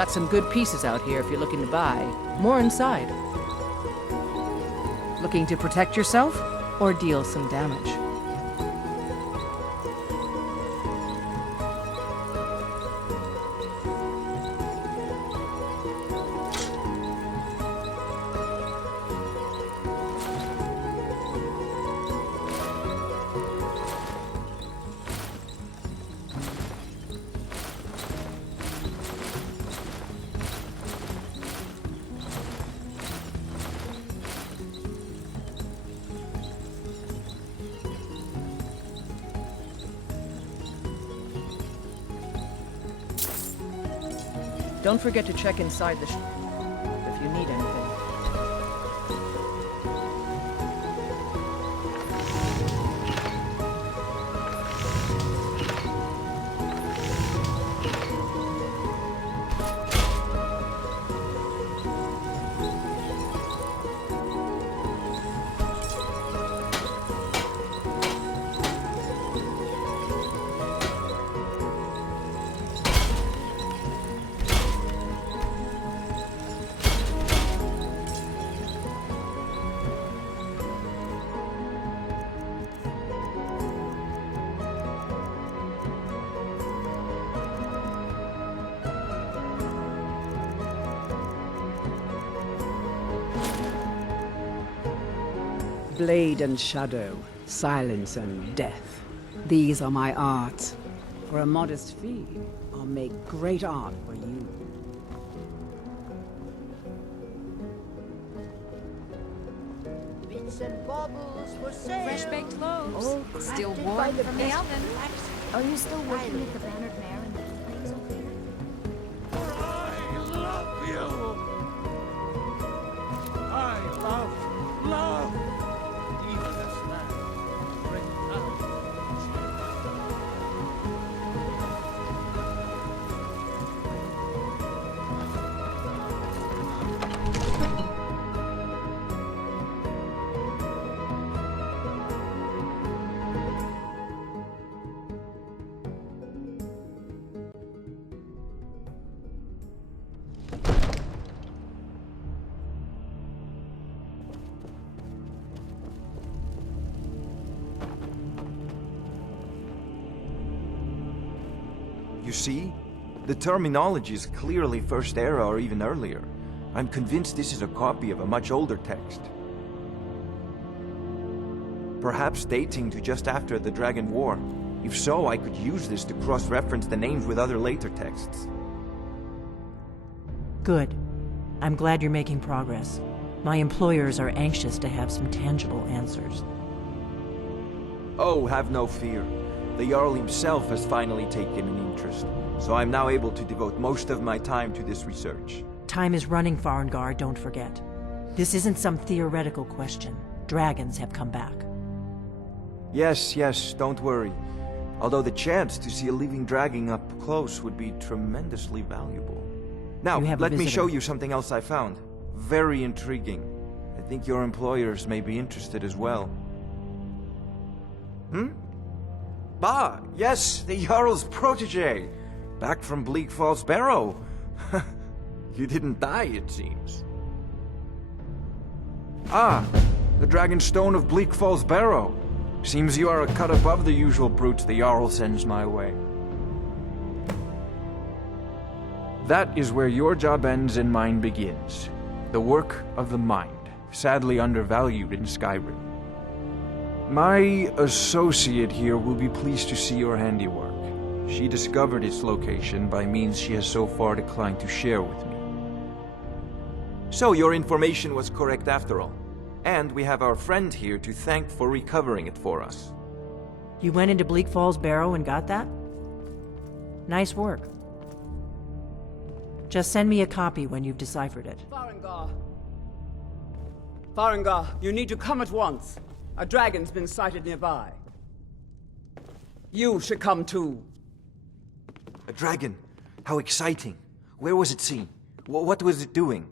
Got some good pieces out here if you're looking to buy. More inside. Looking to protect yourself or deal some damage? Don't forget to check inside the if you need anything. Blade and shadow, silence and death. These are my arts. For a modest fee, I'll make great art for you. Bits and baubles for sale. Fresh baked loaves. All Still crafted warm by the from the best oven. Are you still working at the Bannered Mare and things over there? I love you. I love. Even this land. Bring out. You see? The terminology is clearly First Era or even earlier. I'm convinced this is a copy of a much older text. Perhaps dating to just after the Dragon War. If so, I could use this to cross-reference the names with other later texts. Good. I'm glad you're making progress. My employers are anxious to have some tangible answers. Oh, have no fear. The Jarl himself has finally taken an interest, so I'm now able to devote most of my time to this research. Time is running, Farengar, don't forget. This isn't some theoretical question. Dragons have come back. Yes, don't worry. Although the chance to see a living dragon up close would be tremendously valuable. Now, let me show you something else I found. Very intriguing. I think your employers may be interested as well. Bah, yes, the Jarl's protege. Back from Bleak Falls Barrow. You didn't die, it seems. Ah, the Dragonstone of Bleak Falls Barrow. Seems you are a cut above the usual brutes the Jarl sends my way. That is where your job ends and mine begins. The work of the mind, sadly undervalued in Skyrim. My associate here will be pleased to see your handiwork. She discovered its location by means she has so far declined to share with me. So your information was correct after all. And we have our friend here to thank for recovering it for us. You went into Bleak Falls Barrow and got that? Nice work. Just send me a copy when you've deciphered it. Farengar, you need to come at once. A dragon's been sighted nearby. You should come too. A dragon? How exciting. Where was it seen? What was it doing?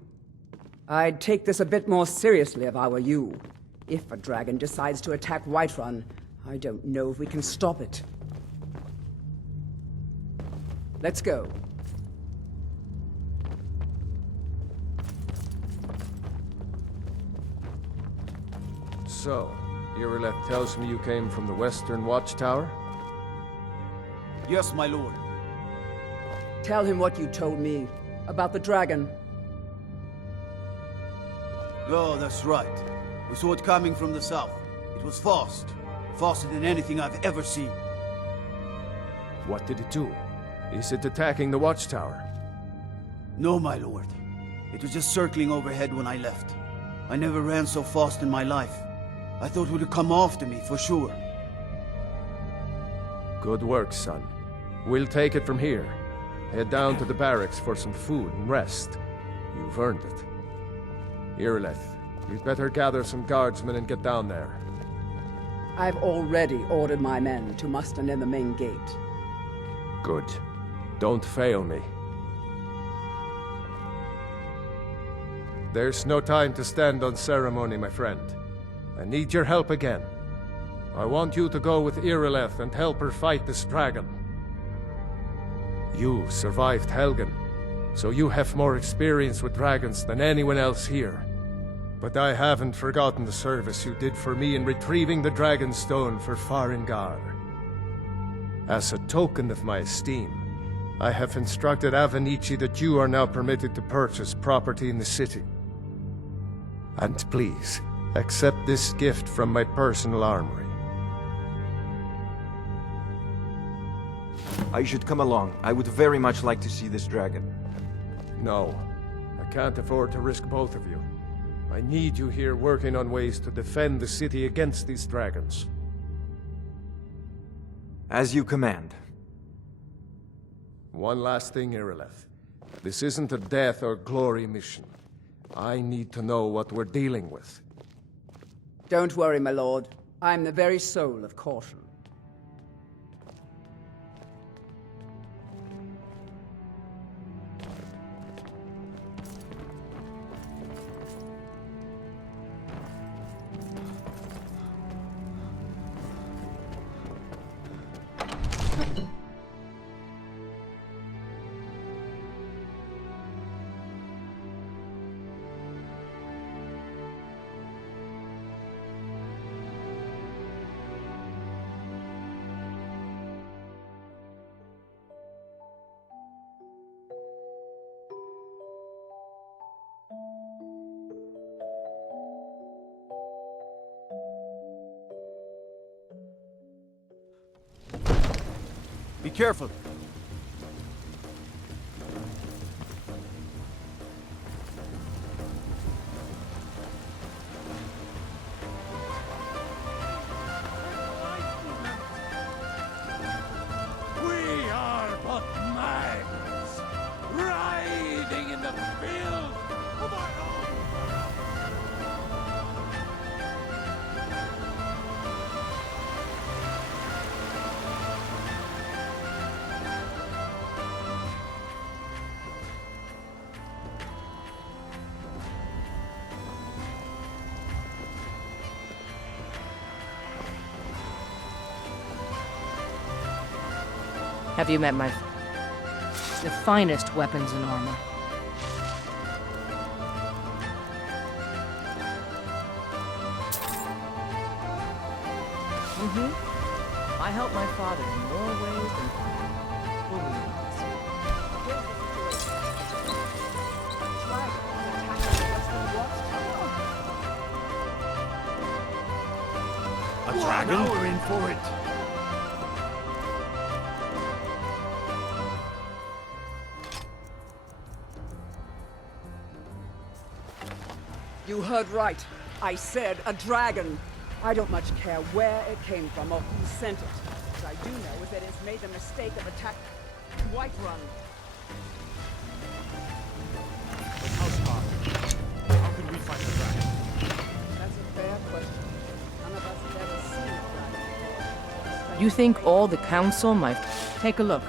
I'd take this a bit more seriously if I were you. If a dragon decides to attack Whiterun, I don't know if we can stop it. Let's go. So, Irileth tells me you came from the Western Watchtower? Yes, my lord. Tell him what you told me about the dragon. Oh, that's right. We saw it coming from the south. It was fast. Faster than anything I've ever seen. What did it do? Is it attacking the Watchtower? No, my lord. It was just circling overhead when I left. I never ran so fast in my life. I thought it would come after me, for sure. Good work, son. We'll take it from here. Head down to the barracks for some food and rest. You've earned it. Irileth, you'd better gather some guardsmen and get down there. I've already ordered my men to muster near the main gate. Good. Don't fail me. There's no time to stand on ceremony, my friend. I need your help again. I want you to go with Irileth and help her fight this dragon. You survived Helgen, so you have more experience with dragons than anyone else here. But I haven't forgotten the service you did for me in retrieving the Dragon Stone for Farengar. As a token of my esteem, I have instructed Avenici that you are now permitted to purchase property in the city. And please, accept this gift from my personal armory. I should come along. I would very much like to see this dragon. No, I can't afford to risk both of you. I need you here working on ways to defend the city against these dragons. As you command. One last thing, Irileth. This isn't a death or glory mission. I need to know what we're dealing with. Don't worry, my lord. I'm the very soul of caution. Be careful. We are but mags, riding in the field of our own. Have you met my... the finest weapons and armor? I helped my father in more ways than you'll realize. A dragon? Now we're in for it. You heard right. I said a dragon. I don't much care where it came from or who sent it. What I do know is that it's made the mistake of attacking Whiterun. But how smart? How can we fight the dragon? That's a fair question. None of us have ever seen a dragon before. You think all the council might... Take a look.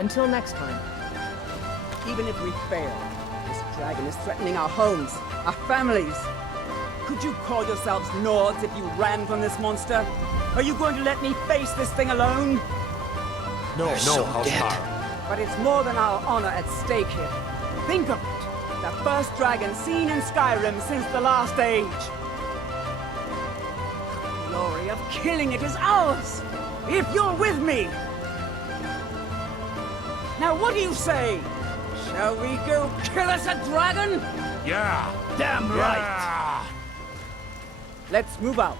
Until next time. Even if we fail, this dragon is threatening our homes, our families. Could you call yourselves Nords if you ran from this monster? Are you going to let me face this thing alone? No, Housecar. But it's more than our honor at stake here. Think of it. The first dragon seen in Skyrim since the last age. The glory of killing it is ours, if you're with me. Now what do you say? Shall we go kill us a dragon? Yeah. Damn right! Yeah. Let's move out.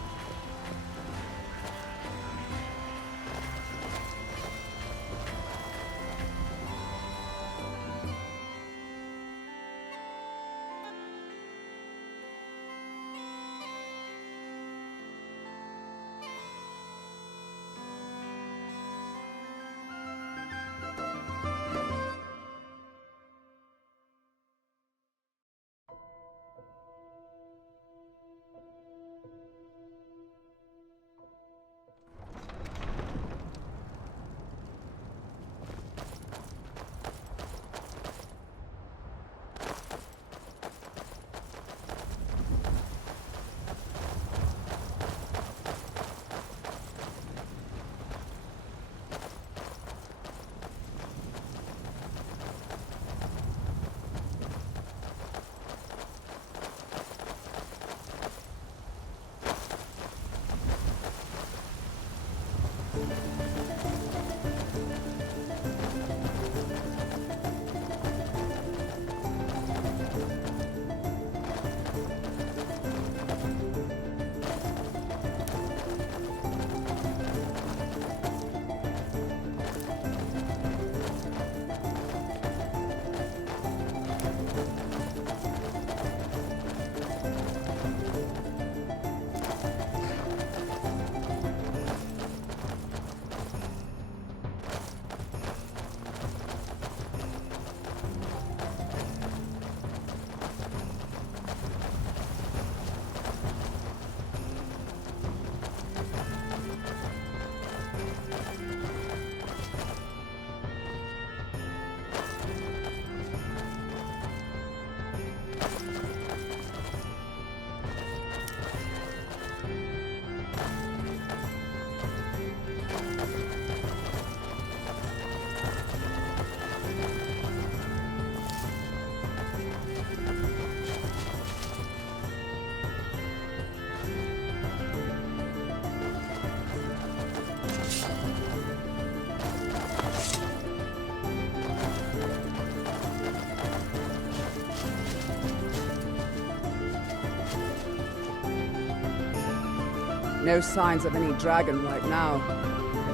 No signs of any dragon right now, but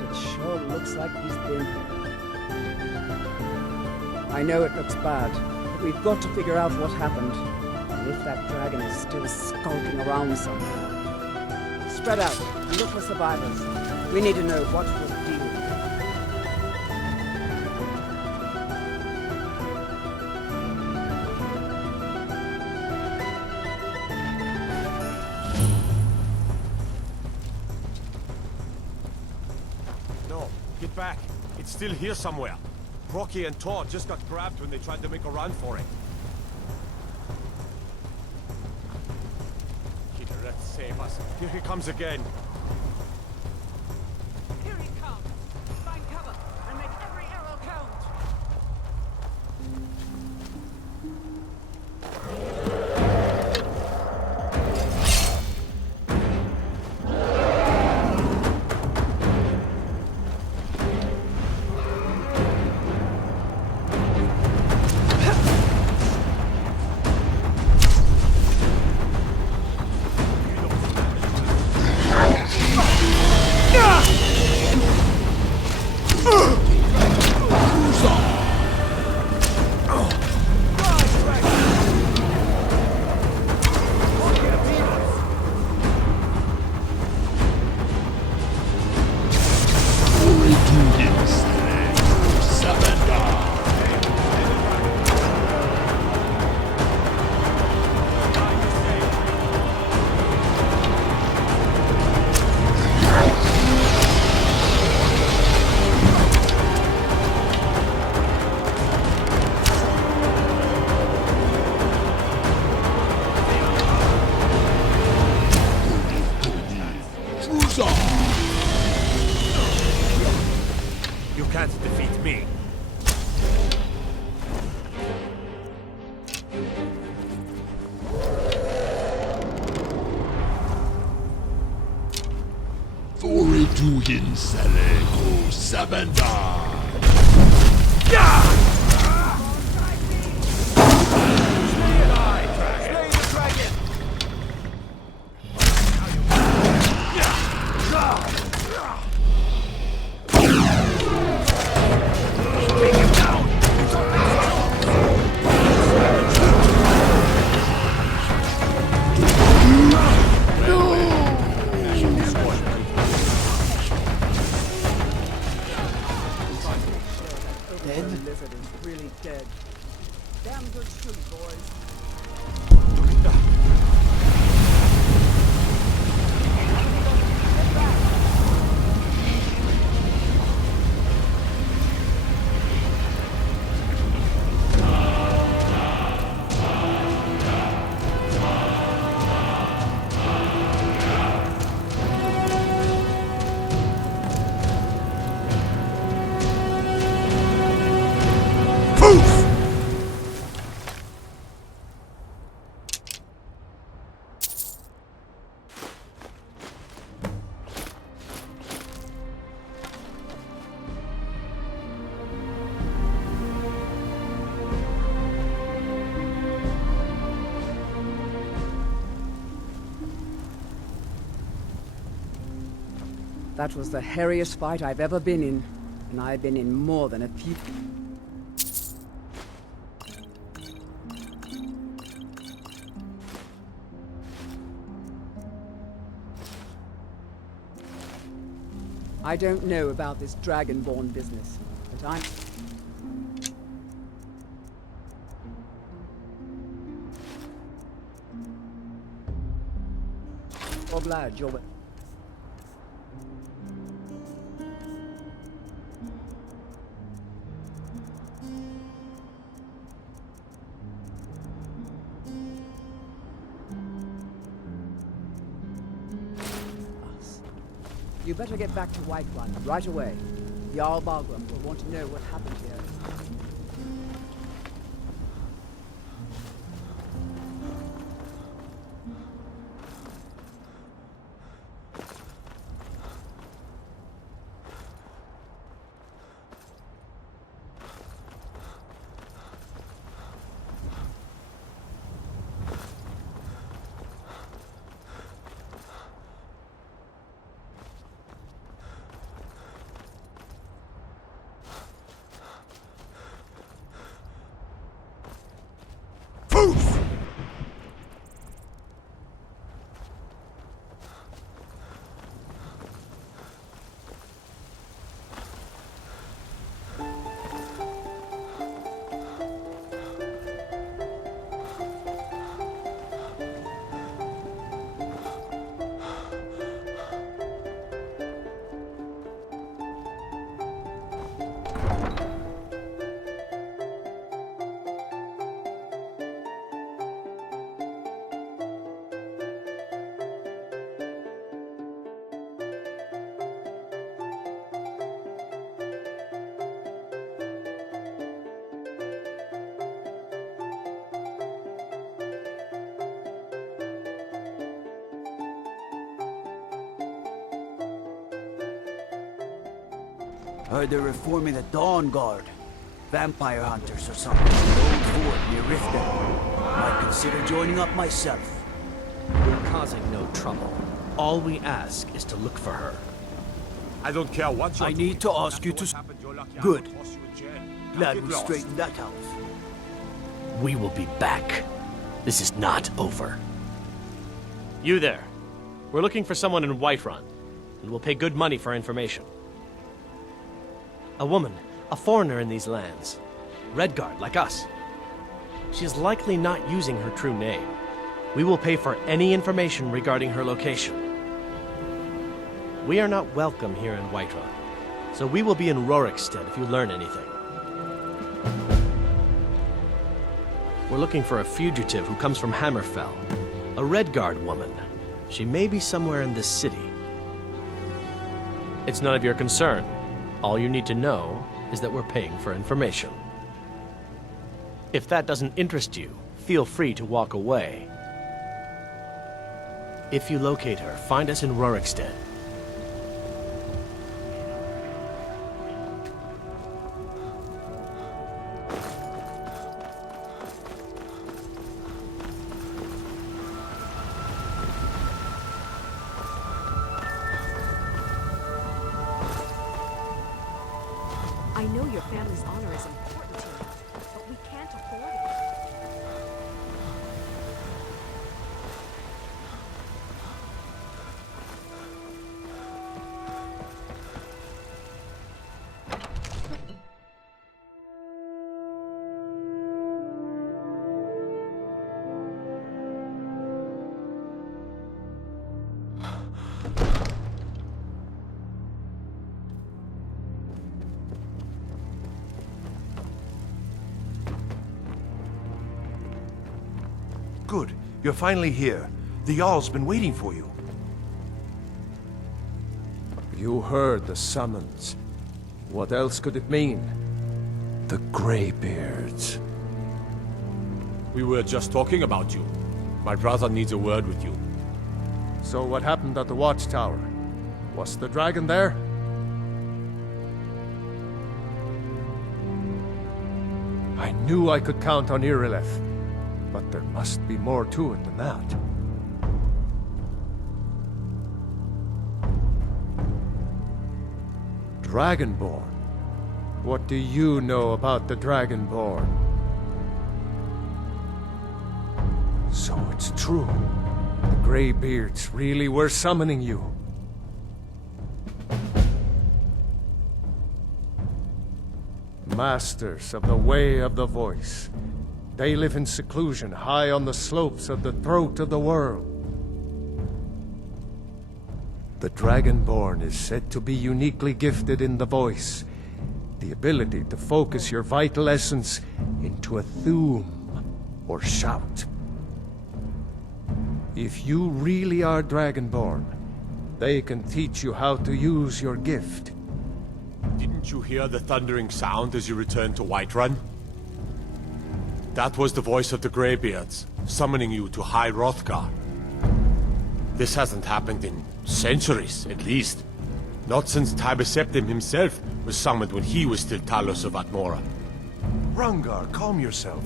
it sure looks like he's been here. I know it looks bad, but we've got to figure out what happened, and if that dragon is still skulking around somewhere. Spread out and look for survivors. We need to know what we're dealing with. No, get back. It's still here somewhere. Brocky and Todd just got grabbed when they tried to make a run for it. Killer, save us. Here he comes again. Here he comes! Find cover and make every arrow count! You can't defeat me. Tuhin Saleko Sabanda. The lizard is really dead. Damn good shoot, boys. That was the hairiest fight I've ever been in, and I've been in more than a few. I don't know about this dragonborn business, but I'm... Oh, glad you're... You better get back to Whiterun right away. Jarl Balgrim will want to know what happened here. Heard they're reforming the Dawn Guard. Vampire hunters or something. Old fort near Riften. Might consider joining up myself. We're causing no trouble. All we ask is to look for her. I don't care what you're I need to ask you to... Good. Glad we straightened that out. We will be back. This is not over. You there. We're looking for someone in Whiterun, and we'll pay good money for information. A woman, a foreigner in these lands. Redguard, like us. She is likely not using her true name. We will pay for any information regarding her location. We are not welcome here in Whiterun, so we will be in Rorikstead if you learn anything. We're looking for a fugitive who comes from Hammerfell. A Redguard woman. She may be somewhere in this city. It's none of your concern. All you need to know is that we're paying for information. If that doesn't interest you, feel free to walk away. If you locate her, find us in Rorikstead. I know your family's honor is important to you, but we can't afford it. Good. You're finally here. The Jarl's been waiting for you. You heard the summons. What else could it mean? The Greybeards. We were just talking about you. My brother needs a word with you. So what happened at the watchtower? Was the dragon there? I knew I could count on Irileth, but there must be more to it than that. Dragonborn? What do you know about the Dragonborn? So it's true. The Greybeards really were summoning you. Masters of the Way of the Voice. They live in seclusion, high on the slopes of the throat of the world. The Dragonborn is said to be uniquely gifted in the voice, the ability to focus your vital essence into a thum, or shout. If you really are Dragonborn, they can teach you how to use your gift. Didn't you hear the thundering sound as you returned to Whiterun? That was the voice of the Greybeards, summoning you to High Hrothgar. This hasn't happened in centuries, at least. Not since Tiber Septim himself was summoned when he was still Talos of Atmora. Rungar, calm yourself.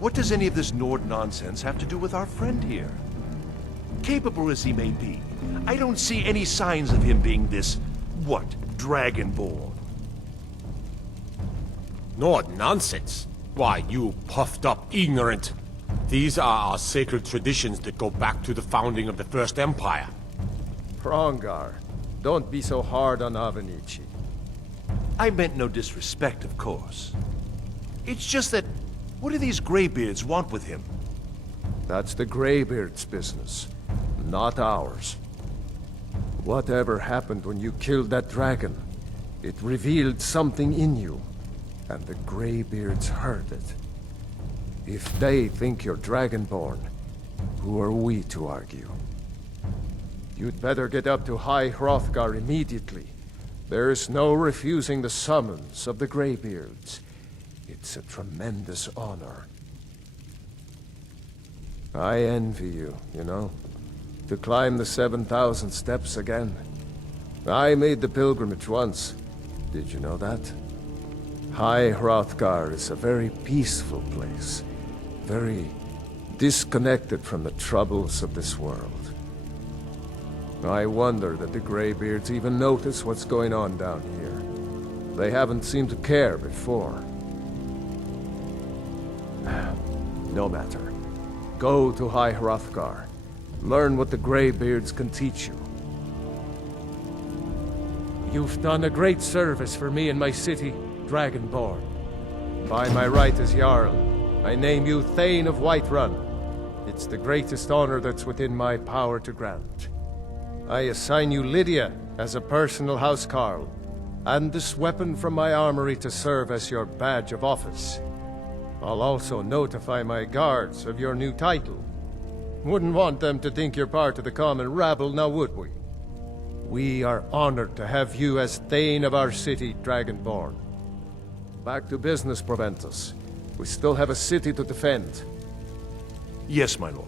What does any of this Nord nonsense have to do with our friend here? Capable as he may be, I don't see any signs of him being this, what, Dragonborn? Nord nonsense? Why, you puffed up ignorant. These are our sacred traditions that go back to the founding of the First Empire. Hrongar, don't be so hard on Avenici. I meant no disrespect, of course. It's just that, what do these Greybeards want with him? That's the Greybeards' business, not ours. Whatever happened when you killed that dragon, it revealed something in you, and the Greybeards heard it. If they think you're Dragonborn, who are we to argue? You'd better get up to High Hrothgar immediately. There's no refusing the summons of the Greybeards. It's a tremendous honor. I envy you, you know, to climb the 7,000 steps again. I made the pilgrimage once. Did you know that? High Hrothgar is a very peaceful place, very disconnected from the troubles of this world. I wonder that the Greybeards even notice what's going on down here. They haven't seemed to care before. No matter. Go to High Hrothgar. Learn what the Greybeards can teach you. You've done a great service for me and my city, Dragonborn. By my right as Jarl, I name you Thane of Whiterun. It's the greatest honor that's within my power to grant. I assign you Lydia as a personal housecarl, and this weapon from my armory to serve as your badge of office. I'll also notify my guards of your new title. Wouldn't want them to think you're part of the common rabble, now would we? We are honored to have you as Thane of our city, Dragonborn. Back to business, Proventus. We still have a city to defend. Yes, my lord.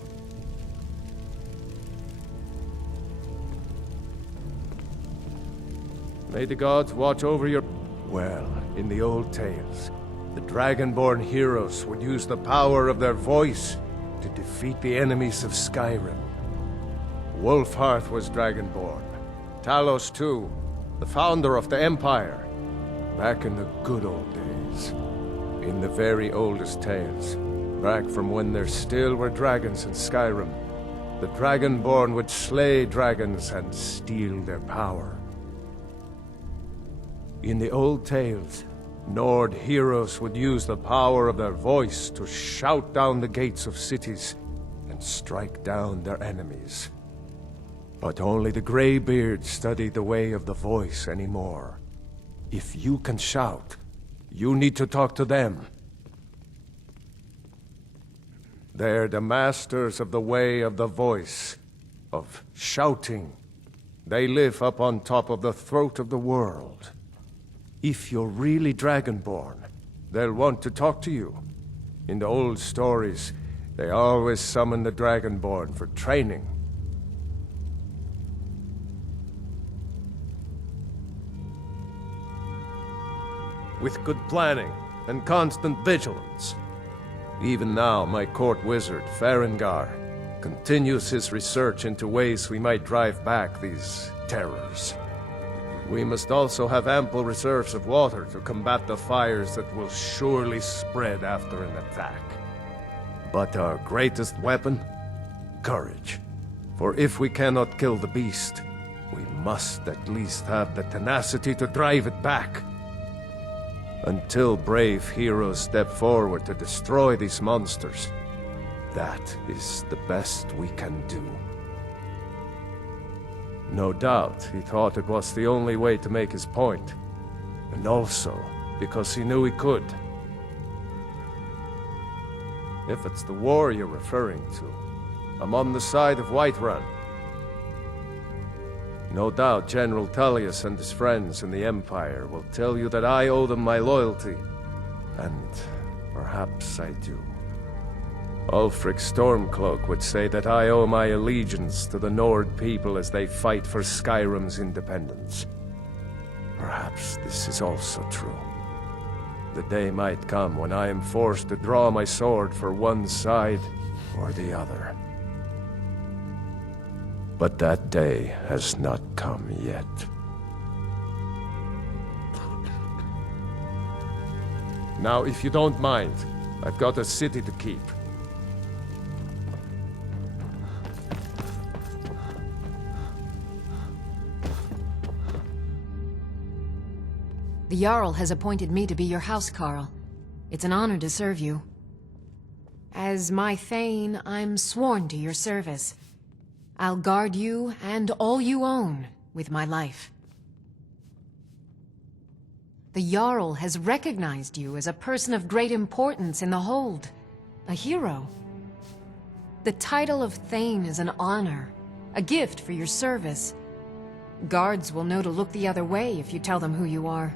May the gods watch over your... Well, in the old tales, the Dragonborn heroes would use the power of their voice to defeat the enemies of Skyrim. Wolfhearth was Dragonborn. Talos too, the founder of the Empire. Back in the good old days. In the very oldest tales. Back from when there still were dragons in Skyrim. The Dragonborn would slay dragons and steal their power. In the old tales, Nord heroes would use the power of their voice to shout down the gates of cities and strike down their enemies. But only the Greybeards study the way of the voice anymore. If you can shout, you need to talk to them. They're the masters of the way of the voice, of shouting. They live up on top of the throat of the world. If you're really Dragonborn, they'll want to talk to you. In the old stories, they always summon the Dragonborn for training. With good planning and constant vigilance. Even now, my court wizard, Farengar, continues his research into ways we might drive back these terrors. We must also have ample reserves of water to combat the fires that will surely spread after an attack. But our greatest weapon? Courage. For if we cannot kill the beast, we must at least have the tenacity to drive it back. Until brave heroes step forward to destroy these monsters, that is the best we can do. No doubt, he thought it was the only way to make his point. And also, because he knew he could. If it's the war you're referring to, I'm on the side of Whiterun. No doubt General Tullius and his friends in the Empire will tell you that I owe them my loyalty. And perhaps I do. Ulfric Stormcloak would say that I owe my allegiance to the Nord people as they fight for Skyrim's independence. Perhaps this is also true. The day might come when I am forced to draw my sword for one side or the other. But that day has not come yet. Now, if you don't mind, I've got a city to keep. The Jarl has appointed me to be your housecarl. It's an honor to serve you. As my Thane, I'm sworn to your service. I'll guard you and all you own with my life. The Jarl has recognized you as a person of great importance in the Hold, a hero. The title of Thane is an honor, a gift for your service. Guards will know to look the other way if you tell them who you are.